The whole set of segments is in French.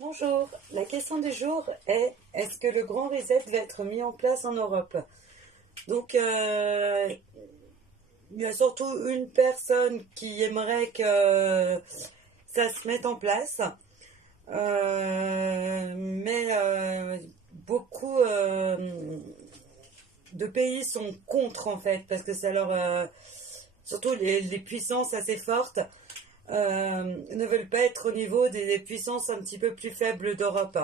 Bonjour, la question du jour est: est-ce que le grand reset va être mis en place en Europe? Donc, il y a surtout une personne qui aimerait que ça se mette en place. Mais beaucoup de pays sont contre en fait, parce que ça leur. Surtout les puissances assez fortes ne veulent pas être au niveau des puissances un petit peu plus faibles d'Europe.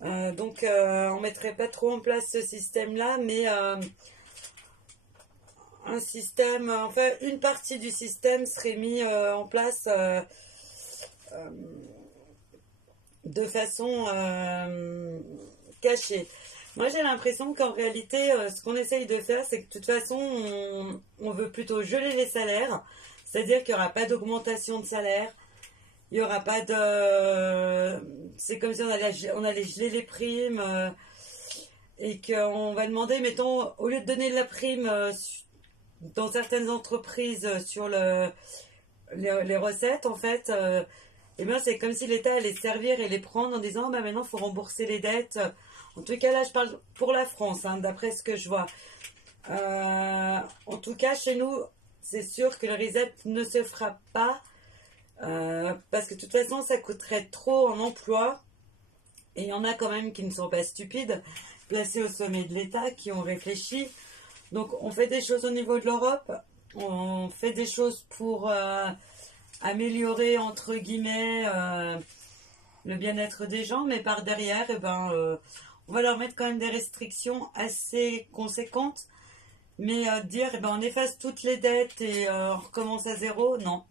Donc on mettrait pas trop en place ce système-là, mais un système, enfin une partie du système serait mis en place euh, de façon cachée. Moi j'ai l'impression qu'en réalité, ce qu'on essaye de faire, c'est que de toute façon, on veut plutôt geler les salaires, c'est-à-dire qu'il n'y aura pas d'augmentation de salaire. Il n'y aura pas de. C'est comme si on allait geler les primes et qu'on va demander, mettons, au lieu de donner la prime dans certaines entreprises sur les recettes, en fait, eh bien, c'est comme si l'État allait servir et les prendre en disant bah, maintenant, il faut rembourser les dettes. En tout cas, là, je parle pour la France, hein, d'après ce que je vois. En tout cas, chez nous, c'est sûr que le reset ne se fera pas. Parce que de toute façon, ça coûterait trop en emploi. Et il y en a quand même qui ne sont pas stupides, placés au sommet de l'État, qui ont réfléchi. Donc on fait des choses au niveau de l'Europe, on fait des choses pour améliorer, entre guillemets, le bien-être des gens, mais par derrière, on va leur mettre quand même des restrictions assez conséquentes. Mais dire, on efface toutes les dettes et on recommence à zéro, non.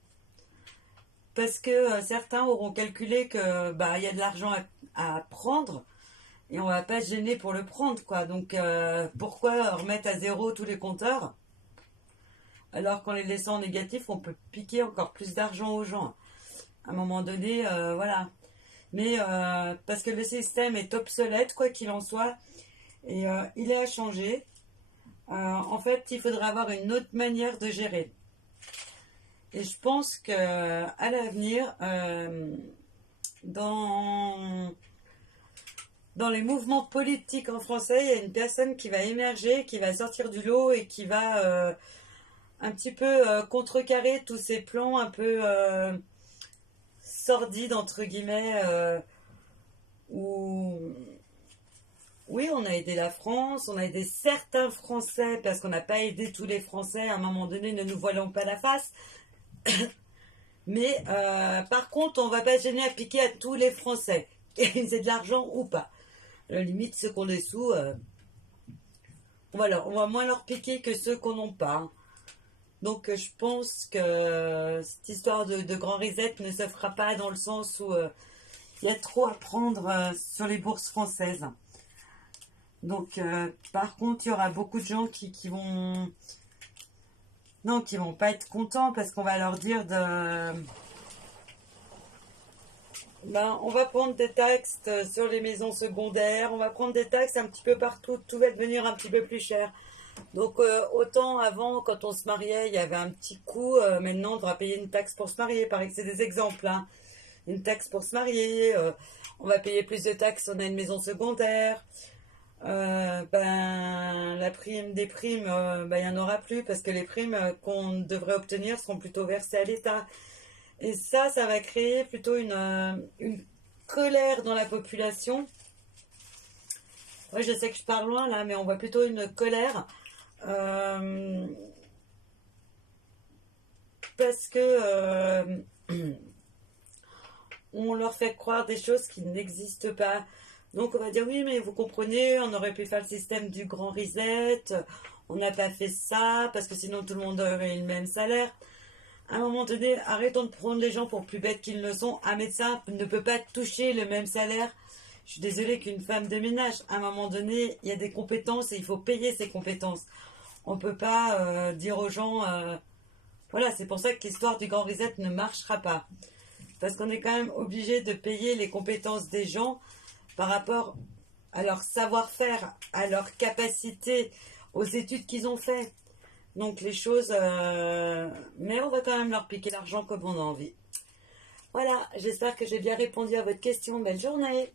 Parce que certains auront calculé que il y a de l'argent à prendre et on va pas se gêner pour le prendre, quoi. Donc pourquoi remettre à zéro tous les compteurs alors qu'en les laissant en négatif, on peut piquer encore plus d'argent aux gens. À un moment donné, voilà. Mais parce que le système est obsolète, quoi qu'il en soit, et il est à changer. En fait, il faudra avoir une autre manière de gérer. Et je pense que à l'avenir, dans dans les mouvements politiques en français, il y a une personne qui va émerger, qui va sortir du lot et qui va un petit peu contrecarrer tous ces plans un peu sordides, entre guillemets, où, oui, on a aidé la France, on a aidé certains Français, parce qu'on n'a pas aidé tous les Français, à un moment donné, ne nous voilons pas la face. Mais par contre, on va pas se gêner à piquer à tous les Français, qu'ils aient de l'argent ou pas. À la limite, ceux qui ont des sous, on va moins leur piquer que ceux qu'on n'ont pas, hein. Donc je pense que cette histoire de grand reset ne se fera pas dans le sens où il y a trop à prendre sur les bourses françaises. Donc par contre, il y aura beaucoup de gens qui vont... Non, qui vont pas être contents parce qu'on va leur dire de... on va prendre des taxes sur les maisons secondaires, on va prendre des taxes un petit peu partout, tout va devenir un petit peu plus cher. Donc autant avant, quand on se mariait, il y avait un petit coût, maintenant on devra payer une taxe pour se marier, pareil que c'est des exemples, hein. Une taxe pour se marier, on va payer plus de taxes, on a une maison secondaire. La prime des primes, il n'y en aura plus parce que les primes qu'on devrait obtenir seront plutôt versées à l'État. Et ça va créer plutôt une colère dans la population. Oui, je sais que je pars loin là, mais on voit plutôt une colère euh, parce que on leur fait croire des choses qui n'existent pas. Donc on va dire oui, mais vous comprenez, on aurait pu faire le système du grand reset, on n'a pas fait ça parce que sinon tout le monde aurait eu le même salaire. À un moment donné, arrêtons de prendre les gens pour plus bêtes qu'ils ne sont. Un médecin ne peut pas toucher le même salaire. Je suis désolée qu'une femme de ménage. À un moment donné, il y a des compétences et il faut payer ces compétences. On ne peut pas dire aux gens... voilà, c'est pour ça que l'histoire du grand reset ne marchera pas. Parce qu'on est quand même obligé de payer les compétences des gens par rapport à leur savoir-faire, à leur capacité, aux études qu'ils ont faites. Donc les choses... mais on va quand même leur piquer l'argent comme on a envie. Voilà, j'espère que j'ai bien répondu à votre question. Belle journée!